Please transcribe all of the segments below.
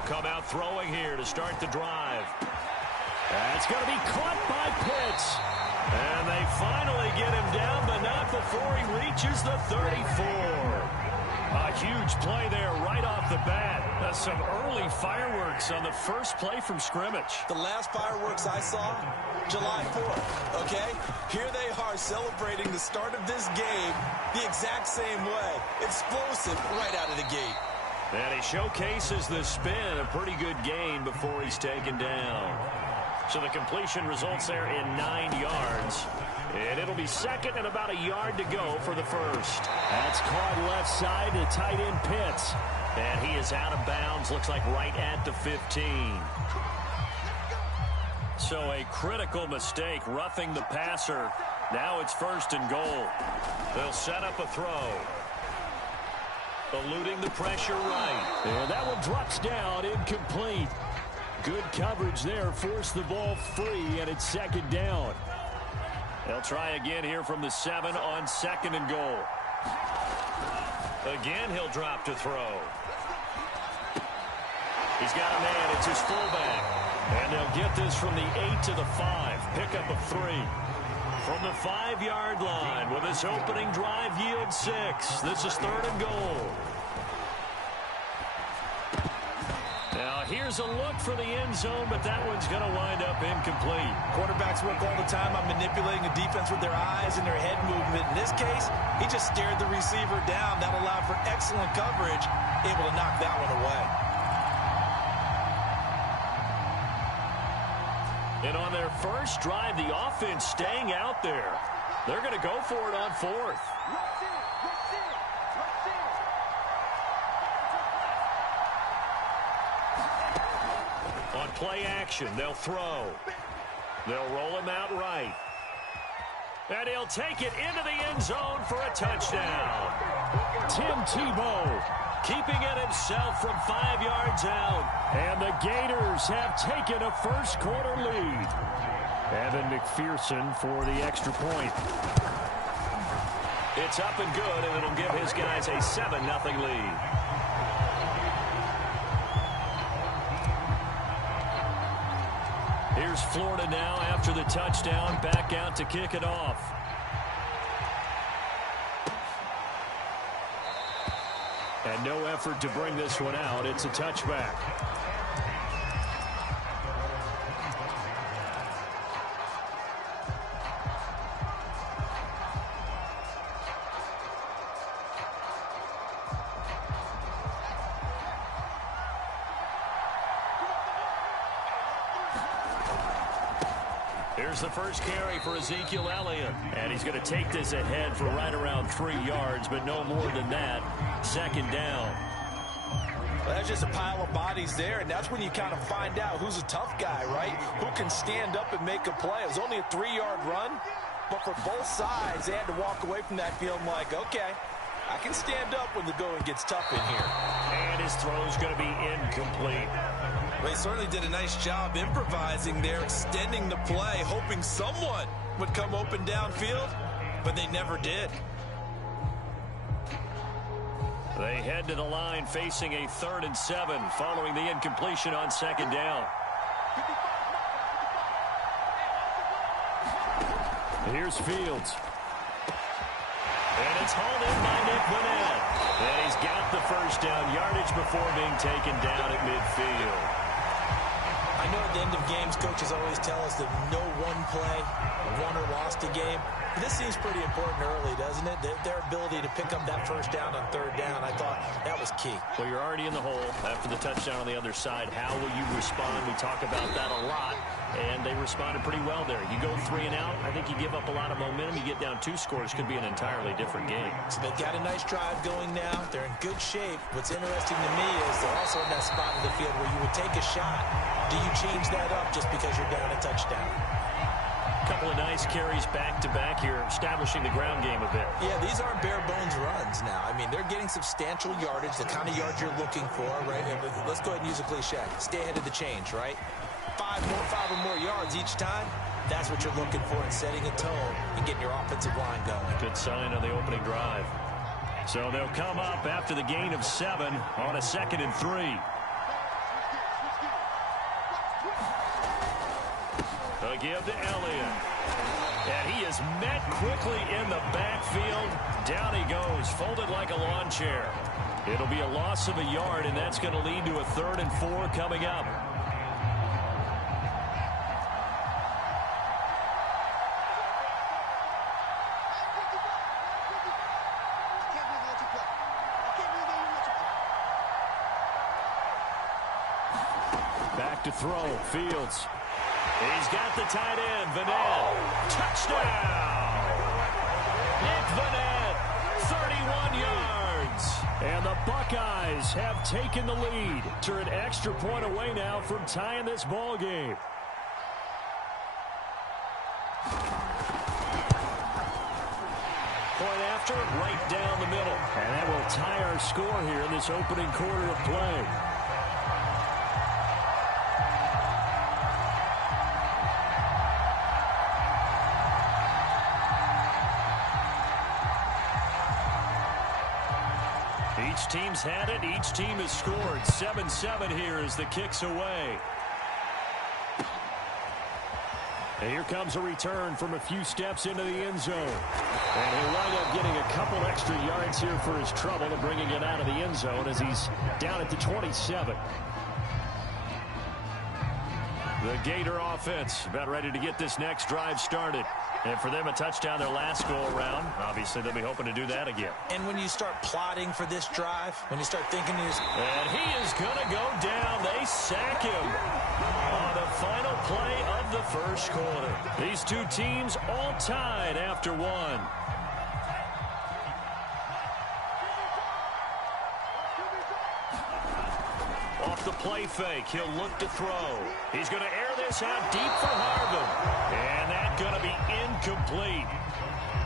They'll come out throwing here to start the drive. That's going to be caught by Pitts. And they finally get him down, but not before he reaches the 34. A huge play there right off the bat. That's some early fireworks on the first play from scrimmage. The last fireworks I saw, July 4th, okay? Here they are celebrating the start of this game the exact same way. Explosive right out of the gate. And he showcases the spin, a pretty good gain before he's taken down. So the completion results there in 9 yards. And it'll be second and about a yard to go for the first. That's caught left side to tight end Pitts. And he is out of bounds, looks like right at the 15. So a critical mistake, roughing the passer. Now it's first and goal. They'll set up a throw. Eluding the pressure right. And that one drops down, incomplete. Good coverage there, forced the ball free, and it's second down. They'll try again here from the 7 on second and goal. Again, he'll drop to throw. He's got a man, it's his fullback. And they'll get this from the 8 to the 5. Pickup of 3. From the 5-yard line, with this opening drive yield 6. This is third and goal. Now, here's a look for the end zone, but that one's going to wind up incomplete. Quarterbacks work all the time on manipulating a defense with their eyes and their head movement. In this case, he just stared the receiver down. That allowed for excellent coverage, able to knock that one away. And on their first drive, the offense staying out there. They're going to go for it on fourth. On play action, they'll throw. They'll roll him out right. And he'll take it into the end zone for a touchdown. Tim Tebow keeping it himself from 5 yards out. And the Gators have taken a first-quarter lead. Evan McPherson for the extra point. It's up and good, and it'll give his guys a 7-0 lead. Here's Florida now after the touchdown, back out to kick it off. And no effort to bring this one out. It's a touchback. Here's the first carry for Ezekiel Elliott. And he's going to take this ahead for right around 3 yards, but no more than that. Second down. Well, that's just a pile of bodies there, and that's when you kind of find out who's a tough guy, right? Who can stand up and make a play. It was only a 3-yard run, but for both sides, they had to walk away from that feeling like, okay, I can stand up when the going gets tough in here. And his throw's going to be incomplete. They certainly did a nice job improvising there, extending the play, hoping someone would come open downfield, but they never did. They head to the line facing a 3rd and 7 following the incompletion on second down. Here's Fields. And it's hauled in by Nick Bonnett. And he's got the first down yardage before being taken down at midfield. I know at the end of games, coaches always tell us that no one play won or lost a game. This seems pretty important early, doesn't it? Their ability to pick up that first down on 3rd down, I thought that was key. Well, you're already in the hole after the touchdown on the other side. How will you respond? We talk about that a lot, and they responded pretty well there. You go 3 and out, I think you give up a lot of momentum. You get down 2 scores, could be an entirely different game. So they've got a nice drive going now. They're in good shape. What's interesting to me is they're also in that spot of the field where you would take a shot. Do you change that up just because you're down a touchdown? Couple of nice carries back-to-back here, establishing the ground game a bit. Yeah, these aren't bare-bones runs now. I mean, they're getting substantial yardage, the kind of yards you're looking for, right? Let's go ahead and use a cliche. Stay ahead of the change, right? 5 or more yards each time. That's what you're looking for in setting a tone and getting your offensive line going. Good sign on the opening drive. So they'll come up after the gain of 7 on a 2nd and 3. give to Elliott. And he is met quickly in the backfield. Down he goes, folded like a lawn chair. It'll be a loss of a yard, and that's going to lead to a 3rd and 4 coming up. Back to throw, Fields. He's got the tight end, Vanette. Touchdown! Nick Vanette, 31 yards. And the Buckeyes have taken the lead. Turn an extra point away now from tying this ball game. Point after, right down the middle. And that will tie our score here in this opening quarter of play. Each team's had it. Each team has scored. 7-7 here as the kick's away. And here comes a return from a few steps into the end zone. And he'll wind up getting a couple extra yards here for his trouble and bringing it out of the end zone as he's down at the 27. The Gator offense about ready to get this next drive started. And for them, a touchdown their last go-around. Obviously, they'll be hoping to do that again. And when you start plotting for this drive, when you start thinking to yourself... And he is going to go down. They sack him on the final play of the first quarter. These two teams all tied after one. Off the play fake, he'll look to throw. He's going to air this out deep for Harvin. And that's going to be incomplete.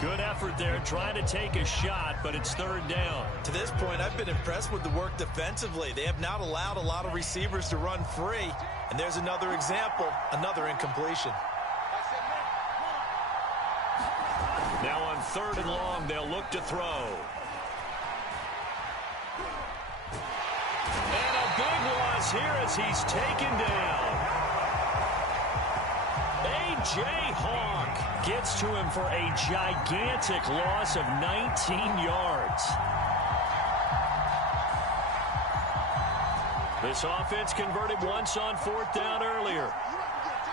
Good effort there trying to take a shot, but it's 3rd down. To this point, I've been impressed with the work defensively. They have not allowed a lot of receivers to run free. And there's another example, another incompletion. Now on 3rd and long, they'll look to throw. And a big loss here as he's taken down. A.J. Hawk gets to him for a gigantic loss of 19 yards. This offense converted once on 4th down earlier.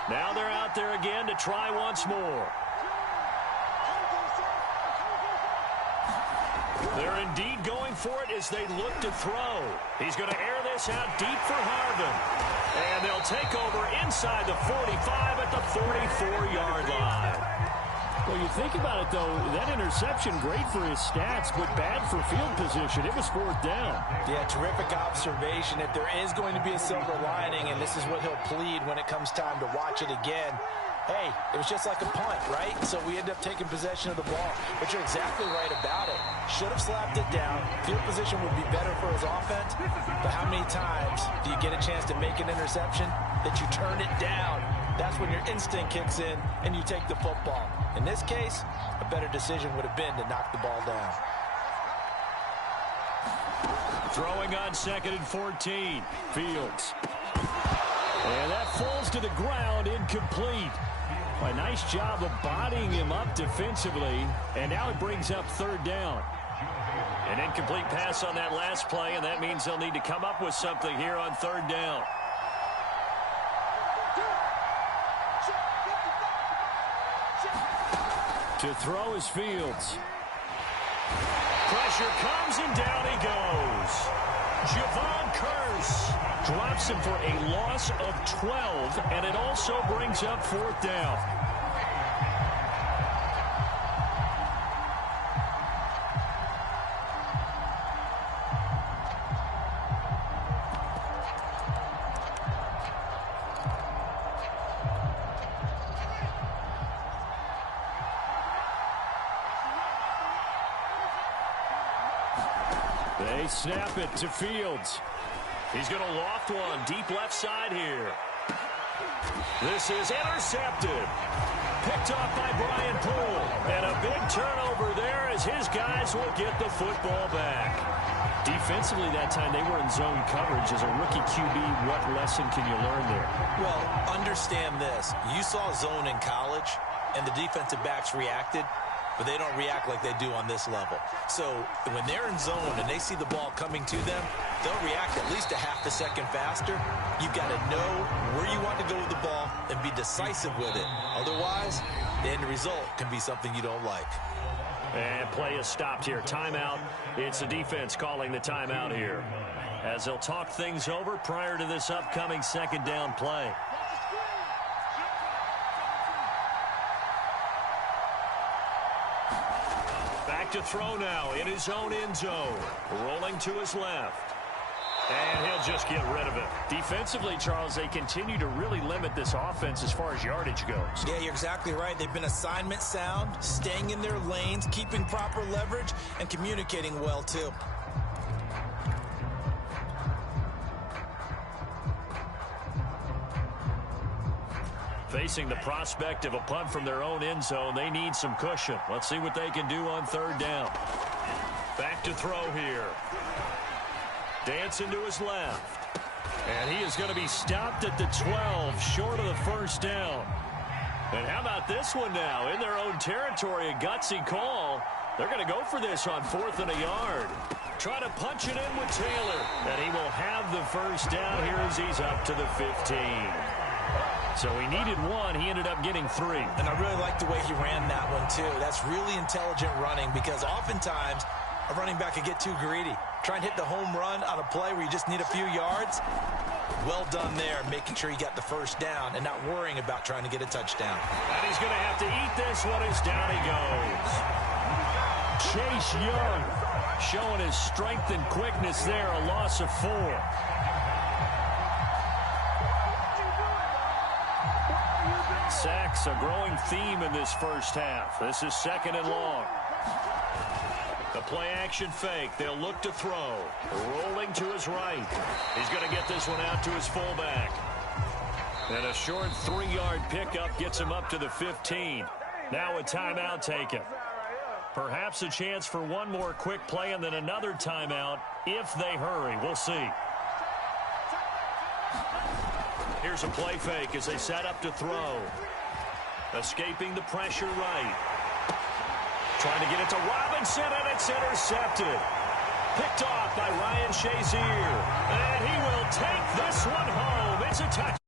Now they're out there again to try once more. They're indeed going for it as they look to throw. He's going to air this out deep for Harvin. And they'll take over inside the 45 at the 44-yard line. Well, you think about it, though, that interception, great for his stats, but bad for field position. It was 4th down. Yeah, terrific observation. If there is going to be a silver lining, and this is what he'll plead when it comes time to watch it again, hey, it was just like a punt, right? So we end up taking possession of the ball. But you're exactly right about it. Should have slapped it down. Field position would be better for his offense. But how many times do you get a chance to make an interception that you turn it down? That's when your instinct kicks in and you take the football. In this case, a better decision would have been to knock the ball down. Throwing on 2nd and 14. Fields. And that falls to the ground, incomplete. A nice job of bodying him up defensively, and now it brings up 3rd down. An incomplete pass on that last play, and that means they'll need to come up with something here on 3rd down. To throw is Fields. Pressure comes, and down he goes. Javon Curse drops him for a loss of 12, and it also brings up 4th down. They snap it to Fields. He's going to loft one deep left side here. This is intercepted. Picked off by Brian Poole. And a big turnover there as his guys will get the football back. Defensively that time, they were in zone coverage. As a rookie QB, what lesson can you learn there? Well, understand this. You saw zone in college, and the defensive backs reacted, but they don't react like they do on this level. So when they're in zone and they see the ball coming to them, they'll react at least a half a second faster. You've got to know where you want to go with the ball and be decisive with it. Otherwise, the end result can be something you don't like. And play is stopped here. Timeout. It's the defense calling the timeout here, as they'll talk things over prior to this upcoming second down play. Back to throw now in his own end zone. Rolling to his left. And he'll just get rid of it. Defensively, Charles, they continue to really limit this offense as far as yardage goes. Yeah, you're exactly right. They've been assignment sound, staying in their lanes, keeping proper leverage, and communicating well, too. Facing the prospect of a punt from their own end zone, they need some cushion. Let's see what they can do on third down. Back to throw here. Dancing to his left. And he is going to be stopped at the 12, short of the first down. And how about this one now? In their own territory, a gutsy call. They're going to go for this on 4th and a yard. Try to punch it in with Taylor. And he will have the first down here as he's up to the 15. So he needed one. He ended up getting 3. And I really like the way he ran that one, too. That's really intelligent running, because oftentimes a running back could get too greedy. Try and hit the home run on a play where you just need a few yards. Well done there, making sure you got the first down and not worrying about trying to get a touchdown. And he's going to have to eat this one as down he goes. Chase Young showing his strength and quickness there, a loss of 4. Sacks, a growing theme in this first half. This is 2nd and long. The play action fake. They'll look to throw. Rolling to his right. He's going to get this one out to his fullback. And a short 3-yard pickup gets him up to the 15. Now a timeout taken. Perhaps a chance for one more quick play and then another timeout if they hurry. We'll see. Here's a play fake as they set up to throw. Escaping the pressure right. Trying to get it to Robinson, and it's intercepted. Picked off by Ryan Shazier. And he will take this one home. It's a touchdown.